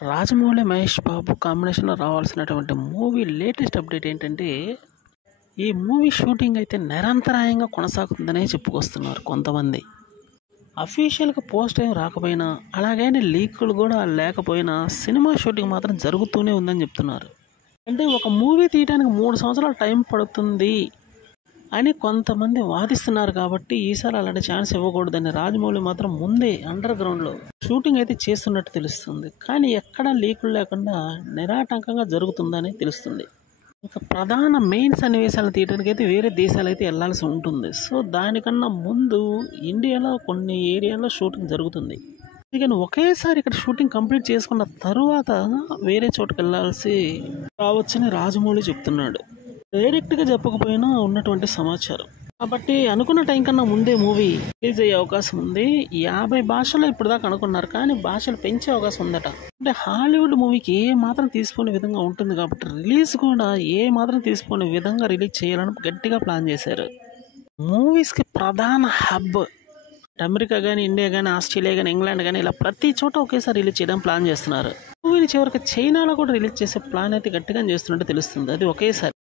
రాజమౌళి, మహేష్ బాబు కాంబినేషన్‌లో రావాల్సినటువంటి movie latest update ఏంటంటే, ఈ మూవీ షూటింగ్ అయితే నిరంతరాయంగా కొనసాగుతుందనే చెప్పుకొస్తున్నారు కొంతమంది. అఫీషియల్‌గా పోస్ట్ ఏమి రాకపోయినా, అలాగని లీకులు కూడా లేకపోయినా సినిమా షూటింగ్ మాత్రం జరుగుతూనే ఉందని చెప్తున్నారు. అంటే ఒక మూవీ తీయడానికి 3 సంవత్సరాలు టైం పడుతుంది అని కొంతమంది వాదిస్తున్నారు కాబట్టి, ఈసారి అలాంటి ఛాన్స్ ఇవ్వకూడదని రాజమౌళి మాత్రం ముందే అండర్ గ్రౌండ్‌లో షూటింగ్ అయితే చేస్తున్నట్టు తెలుస్తుంది. కానీ ఎక్కడా లీకులు లేకుండా నిరాటంకంగా జరుగుతుందని తెలుస్తుంది. ఇంకా ప్రధాన మెయిన్ సన్నివేశాలను తీయడానికి అయితే వేరే దేశాలైతే వెళ్ళాల్సి ఉంటుంది. సో దానికన్నా ముందు ఇండియాలో కొన్ని ఏరియాలో షూటింగ్ జరుగుతుంది. అందుకని ఒకేసారి ఇక్కడ షూటింగ్ కంప్లీట్ చేసుకున్న తరువాత వేరే చోటుకి వెళ్ళాల్సి రావచ్చని రాజమౌళి చెప్తున్నాడు. డైరెక్ట్గా చెప్పకపోయినా ఉన్నటువంటి సమాచారం. కాబట్టి అనుకున్న టైం కన్నా ముందే మూవీ రిలీజ్ అయ్యే అవకాశం ఉంది. 50 భాషల్లో ఇప్పుడు దాకా అనుకున్నారు, కానీ భాషలు పెంచే అవకాశం ఉందట. అంటే హాలీవుడ్ మూవీకి ఏ మాత్రం తీసుకోని విధంగా ఉంటుంది కాబట్టి రిలీజ్ కూడా ఏ మాత్రం తీసుకోని విధంగా రిలీజ్ చేయాలని గట్టిగా ప్లాన్ చేశారు. మూవీస్కి ప్రధాన హబ్ అమెరికా కానీ, ఇండియా కానీ, ఆస్ట్రేలియా కానీ, ఇంగ్లాండ్ కానీ ఇలా ప్రతి చోట ఒకేసారి రిలీజ్ చేయడం ప్లాన్ చేస్తున్నారు. మూవీని చివరికి చైనాలో కూడా రిలీజ్ చేసే ప్లాన్ అయితే గట్టిగా చేస్తున్నట్టు తెలుస్తుంది. అది ఒకేసారి.